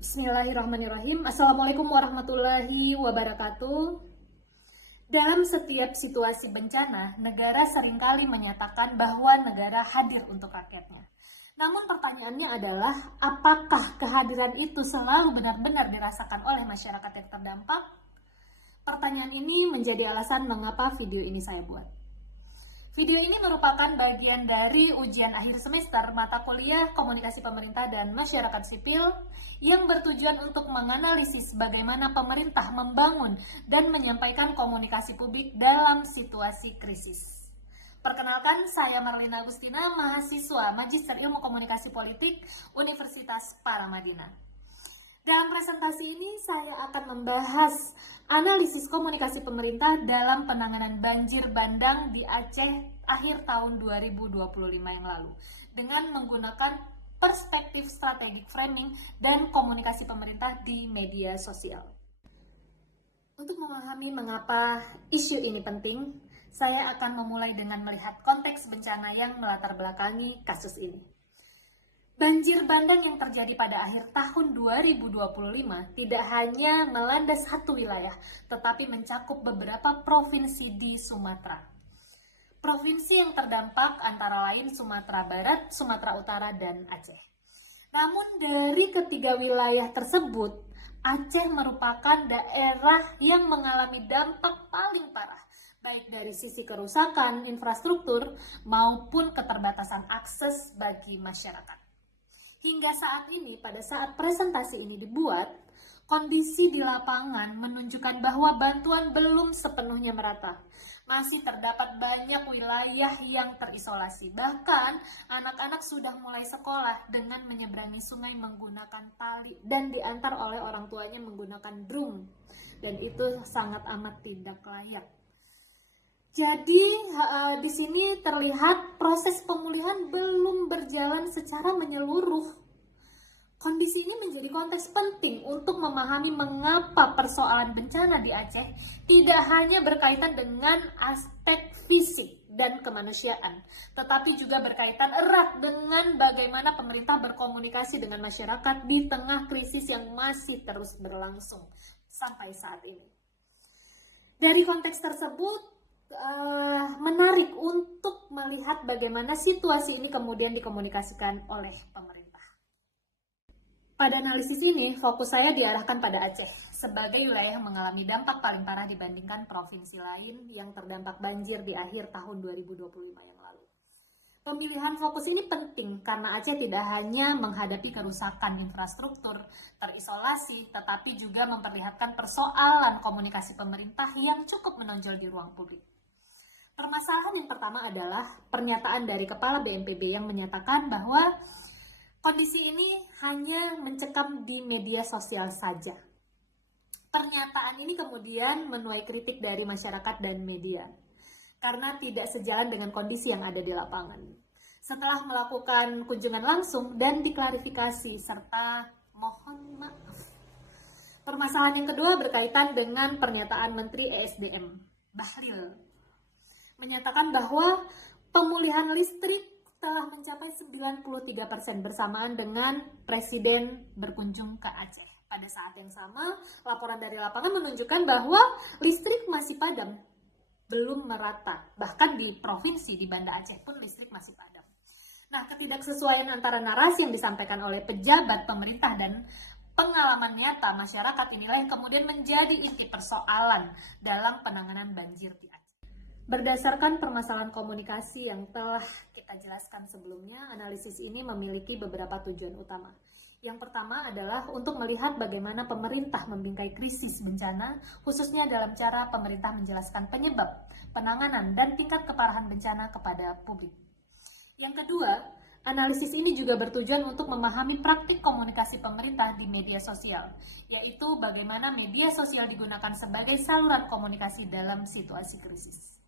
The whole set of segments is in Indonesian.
Bismillahirrahmanirrahim. Assalamualaikum warahmatullahi wabarakatuh. Dalam setiap situasi bencana, negara seringkali menyatakan bahwa negara hadir untuk rakyatnya. Namun pertanyaannya adalah, apakah kehadiran itu selalu benar-benar dirasakan oleh masyarakat yang terdampak? Pertanyaan ini menjadi alasan mengapa video ini saya buat. Video ini merupakan bagian dari ujian akhir semester mata kuliah Komunikasi Pemerintah dan Masyarakat Sipil yang bertujuan untuk menganalisis bagaimana pemerintah membangun dan menyampaikan komunikasi publik dalam situasi krisis. Perkenalkan, saya Marlina Agustina, mahasiswa Magister Ilmu Komunikasi Politik Universitas Paramadina. Dalam presentasi ini saya akan membahas analisis komunikasi pemerintah dalam penanganan banjir bandang di Aceh akhir tahun 2025 yang lalu dengan menggunakan perspektif strategic framing dan komunikasi pemerintah di media sosial. Untuk memahami mengapa isu ini penting, saya akan memulai dengan melihat konteks bencana yang melatar belakangi kasus ini. Banjir bandang yang terjadi pada akhir tahun 2025 tidak hanya melanda satu wilayah, tetapi mencakup beberapa provinsi di Sumatera. Provinsi yang terdampak antara lain Sumatera Barat, Sumatera Utara, dan Aceh. Namun dari ketiga wilayah tersebut, Aceh merupakan daerah yang mengalami dampak paling parah, baik dari sisi kerusakan infrastruktur maupun keterbatasan akses bagi masyarakat. Hingga saat ini, pada saat presentasi ini dibuat, kondisi di lapangan menunjukkan bahwa bantuan belum sepenuhnya merata. Masih terdapat banyak wilayah yang terisolasi. Bahkan, anak-anak sudah mulai sekolah dengan menyeberangi sungai menggunakan tali dan diantar oleh orang tuanya menggunakan drum. Dan itu sangat amat tidak layak. Jadi di sini terlihat proses pemulihan belum berjalan secara menyeluruh. Kondisi ini menjadi konteks penting untuk memahami mengapa persoalan bencana di Aceh tidak hanya berkaitan dengan aspek fisik dan kemanusiaan, tetapi juga berkaitan erat dengan bagaimana pemerintah berkomunikasi dengan masyarakat di tengah krisis yang masih terus berlangsung sampai saat ini. Dari konteks tersebut, menarik untuk melihat bagaimana situasi ini kemudian dikomunikasikan oleh pemerintah. Pada analisis ini, fokus saya diarahkan pada Aceh sebagai wilayah yang mengalami dampak paling parah dibandingkan provinsi lain yang terdampak banjir di akhir tahun 2025 yang lalu. Pemilihan fokus ini penting karena Aceh tidak hanya menghadapi kerusakan infrastruktur, terisolasi, tetapi juga memperlihatkan persoalan komunikasi pemerintah yang cukup menonjol di ruang publik. Permasalahan yang pertama adalah pernyataan dari Kepala BNPB yang menyatakan bahwa kondisi ini hanya mencekam di media sosial saja. Pernyataan ini kemudian menuai kritik dari masyarakat dan media karena tidak sejalan dengan kondisi yang ada di lapangan. Setelah melakukan kunjungan langsung dan diklarifikasi serta mohon maaf. Permasalahan yang kedua berkaitan dengan pernyataan Menteri ESDM, Bahlil, menyatakan bahwa pemulihan listrik telah mencapai 93% bersamaan dengan Presiden berkunjung ke Aceh. Pada saat yang sama, laporan dari lapangan menunjukkan bahwa listrik masih padam, belum merata. Bahkan di provinsi di Banda Aceh pun listrik masih padam. Nah, ketidaksesuaian antara narasi yang disampaikan oleh pejabat pemerintah dan pengalaman nyata masyarakat inilah yang kemudian menjadi inti persoalan dalam penanganan banjir di Aceh. Berdasarkan permasalahan komunikasi yang telah kita jelaskan sebelumnya, analisis ini memiliki beberapa tujuan utama. Yang pertama adalah untuk melihat bagaimana pemerintah membingkai krisis bencana, khususnya dalam cara pemerintah menjelaskan penyebab, penanganan, dan tingkat keparahan bencana kepada publik. Yang kedua, analisis ini juga bertujuan untuk memahami praktik komunikasi pemerintah di media sosial, yaitu bagaimana media sosial digunakan sebagai saluran komunikasi dalam situasi krisis.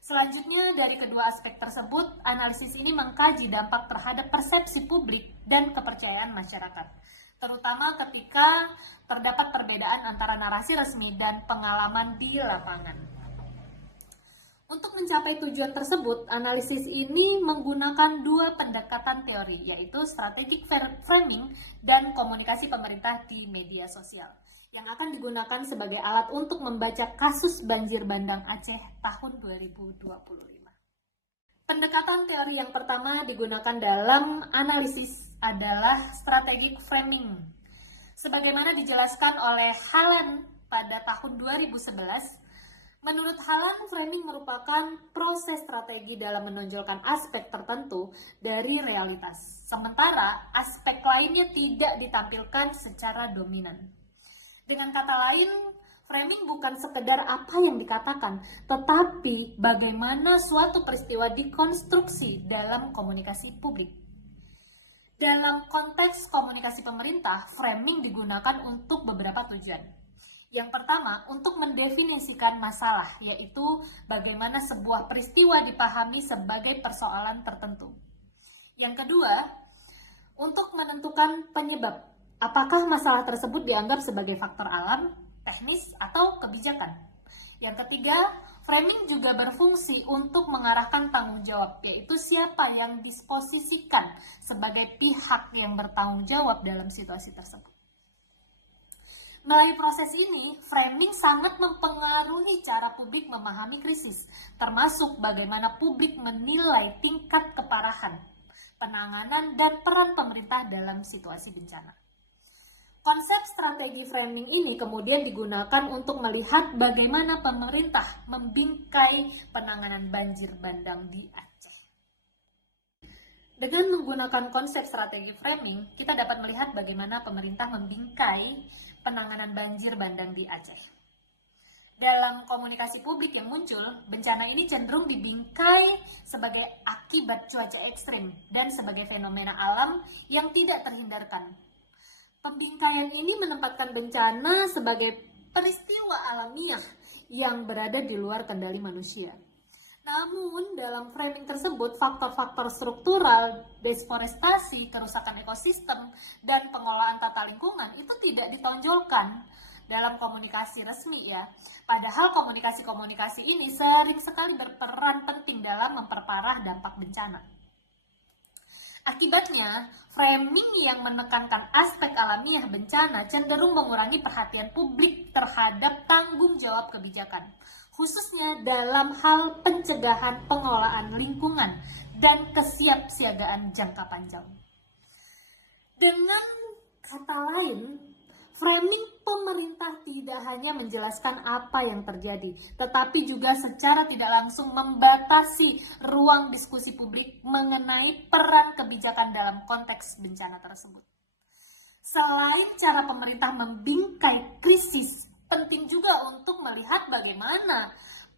Selanjutnya, dari kedua aspek tersebut, analisis ini mengkaji dampak terhadap persepsi publik dan kepercayaan masyarakat, terutama ketika terdapat perbedaan antara narasi resmi dan pengalaman di lapangan. Untuk mencapai tujuan tersebut, analisis ini menggunakan dua pendekatan teori, yaitu strategic framing dan komunikasi pemerintah di media sosial, yang akan digunakan sebagai alat untuk membaca kasus banjir bandang Aceh tahun 2025. Pendekatan teori yang pertama digunakan dalam analisis adalah strategic framing. Sebagaimana dijelaskan oleh Hallan pada tahun 2011, menurut Hallan, framing merupakan proses strategi dalam menonjolkan aspek tertentu dari realitas, sementara aspek lainnya tidak ditampilkan secara dominan. Dengan kata lain, framing bukan sekedar apa yang dikatakan, tetapi bagaimana suatu peristiwa dikonstruksi dalam komunikasi publik. Dalam konteks komunikasi pemerintah, framing digunakan untuk beberapa tujuan. Yang pertama, untuk mendefinisikan masalah, yaitu bagaimana sebuah peristiwa dipahami sebagai persoalan tertentu. Yang kedua, untuk menentukan penyebab, apakah masalah tersebut dianggap sebagai faktor alam, teknis, atau kebijakan. Yang ketiga, framing juga berfungsi untuk mengarahkan tanggung jawab, yaitu siapa yang disposisikan sebagai pihak yang bertanggung jawab dalam situasi tersebut. Melalui proses ini, framing sangat mempengaruhi cara publik memahami krisis, termasuk bagaimana publik menilai tingkat keparahan, penanganan, dan peran pemerintah dalam situasi bencana. Konsep strategi framing ini kemudian digunakan untuk melihat bagaimana pemerintah membingkai penanganan banjir bandang di Aceh. Dengan menggunakan konsep strategi framing, kita dapat melihat bagaimana pemerintah membingkai penanganan banjir bandang di Aceh. Dalam komunikasi publik yang muncul, bencana ini cenderung dibingkai sebagai akibat cuaca ekstrim dan sebagai fenomena alam yang tidak terhindarkan. Pembingkaian ini menempatkan bencana sebagai peristiwa alamiah yang berada di luar kendali manusia. Namun, dalam framing tersebut, faktor-faktor struktural, deforestasi, kerusakan ekosistem, dan pengelolaan tata lingkungan itu tidak ditonjolkan dalam komunikasi resmi ya. Padahal komunikasi-komunikasi ini sering sekali berperan penting dalam memperparah dampak bencana. Akibatnya, framing yang menekankan aspek alamiah bencana cenderung mengurangi perhatian publik terhadap tanggung jawab kebijakan, khususnya dalam hal pencegahan pengelolaan lingkungan dan kesiapsiagaan jangka panjang. Dengan kata lain, framing pemerintah tidak hanya menjelaskan apa yang terjadi, tetapi juga secara tidak langsung membatasi ruang diskusi publik mengenai peran kebijakan dalam konteks bencana tersebut. Selain cara pemerintah membingkai krisis, penting juga untuk melihat bagaimana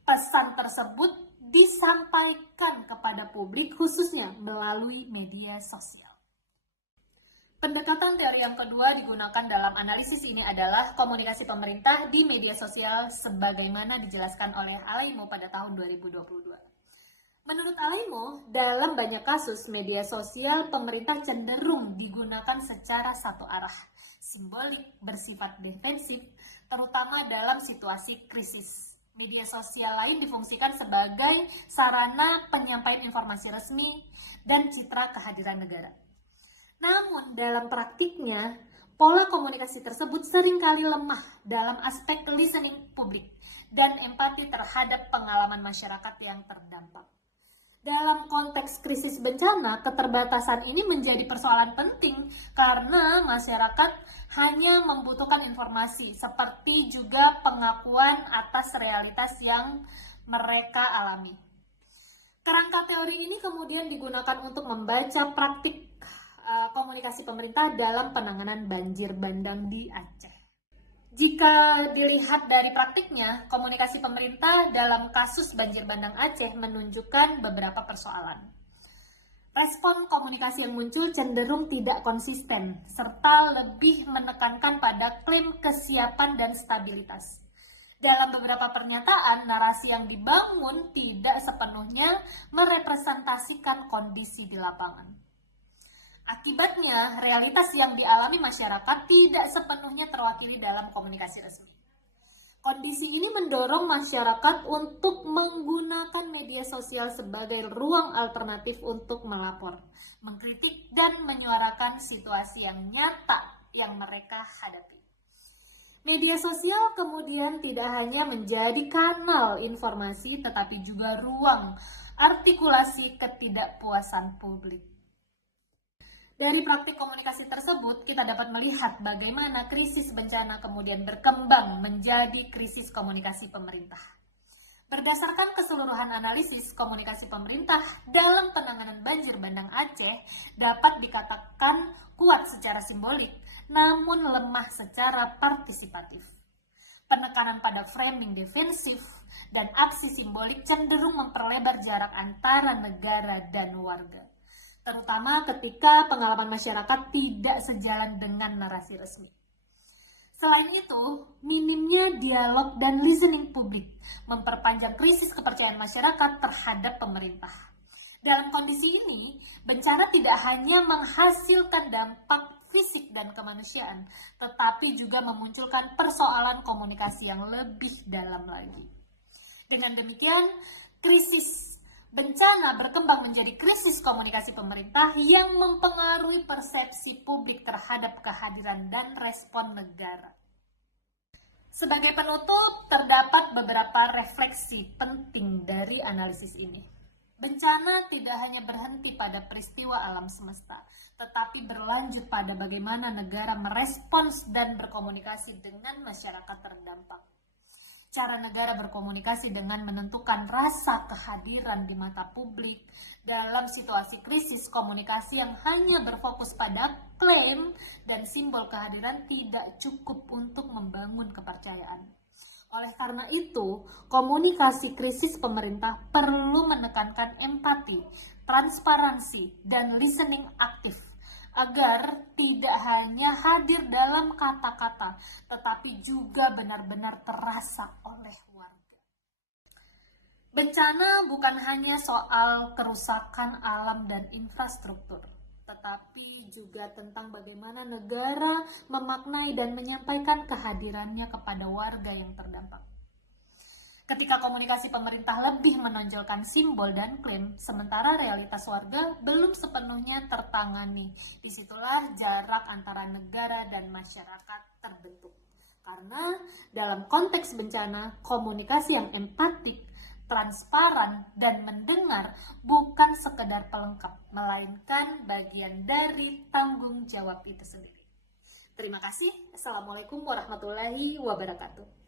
pesan tersebut disampaikan kepada publik, khususnya melalui media sosial. Pendekatan teori yang kedua digunakan dalam analisis ini adalah komunikasi pemerintah di media sosial sebagaimana dijelaskan oleh Alaimo pada tahun 2022. Menurut Alaimo, dalam banyak kasus media sosial pemerintah cenderung digunakan secara satu arah, simbolik, bersifat defensif, terutama dalam situasi krisis. Media sosial lain difungsikan sebagai sarana penyampaian informasi resmi dan citra kehadiran negara. Namun dalam praktiknya, pola komunikasi tersebut seringkali lemah dalam aspek listening publik dan empati terhadap pengalaman masyarakat yang terdampak. Dalam konteks krisis bencana, keterbatasan ini menjadi persoalan penting karena masyarakat hanya membutuhkan informasi seperti juga pengakuan atas realitas yang mereka alami. Kerangka teori ini kemudian digunakan untuk membaca praktik komunikasi pemerintah dalam penanganan banjir bandang di Aceh. Jika dilihat dari praktiknya, komunikasi pemerintah dalam kasus banjir bandang Aceh menunjukkan beberapa persoalan. Respon komunikasi yang muncul cenderung tidak konsisten, serta lebih menekankan pada klaim kesiapan dan stabilitas. Dalam beberapa pernyataan, narasi yang dibangun tidak sepenuhnya merepresentasikan kondisi di lapangan. Akibatnya, realitas yang dialami masyarakat tidak sepenuhnya terwakili dalam komunikasi resmi. Kondisi ini mendorong masyarakat untuk menggunakan media sosial sebagai ruang alternatif untuk melapor, mengkritik, dan menyuarakan situasi yang nyata yang mereka hadapi. Media sosial kemudian tidak hanya menjadi kanal informasi, tetapi juga ruang artikulasi ketidakpuasan publik. Dari praktik komunikasi tersebut, kita dapat melihat bagaimana krisis bencana kemudian berkembang menjadi krisis komunikasi pemerintah. Berdasarkan keseluruhan analisis komunikasi pemerintah dalam penanganan banjir bandang Aceh dapat dikatakan kuat secara simbolik, namun lemah secara partisipatif. Penekanan pada framing defensif dan aksi simbolik cenderung memperlebar jarak antara negara dan warga, terutama ketika pengalaman masyarakat tidak sejalan dengan narasi resmi. Selain itu, minimnya dialog dan listening publik memperpanjang krisis kepercayaan masyarakat terhadap pemerintah. Dalam kondisi ini, bencana tidak hanya menghasilkan dampak fisik dan kemanusiaan, tetapi juga memunculkan persoalan komunikasi yang lebih dalam lagi. Dengan demikian, krisis bencana berkembang menjadi krisis komunikasi pemerintah yang mempengaruhi persepsi publik terhadap kehadiran dan respon negara. Sebagai penutup, terdapat beberapa refleksi penting dari analisis ini. Bencana tidak hanya berhenti pada peristiwa alam semesta, tetapi berlanjut pada bagaimana negara merespons dan berkomunikasi dengan masyarakat terdampak. Cara negara berkomunikasi dengan menentukan rasa kehadiran di mata publik dalam situasi krisis komunikasi yang hanya berfokus pada klaim dan simbol kehadiran tidak cukup untuk membangun kepercayaan. Oleh karena itu, komunikasi krisis pemerintah perlu menekankan empati, transparansi, dan listening aktif agar tidak hanya hadir dalam kata-kata, tetapi juga benar-benar terasa oleh warga. Bencana bukan hanya soal kerusakan alam dan infrastruktur, tetapi juga tentang bagaimana negara memaknai dan menyampaikan kehadirannya kepada warga yang terdampak. Ketika komunikasi pemerintah lebih menonjolkan simbol dan klaim, sementara realitas warga belum sepenuhnya tertangani. Disitulah jarak antara negara dan masyarakat terbentuk. Karena dalam konteks bencana, komunikasi yang empatik, transparan, dan mendengar bukan sekedar pelengkap, melainkan bagian dari tanggung jawab itu sendiri. Terima kasih. Assalamualaikum warahmatullahi wabarakatuh.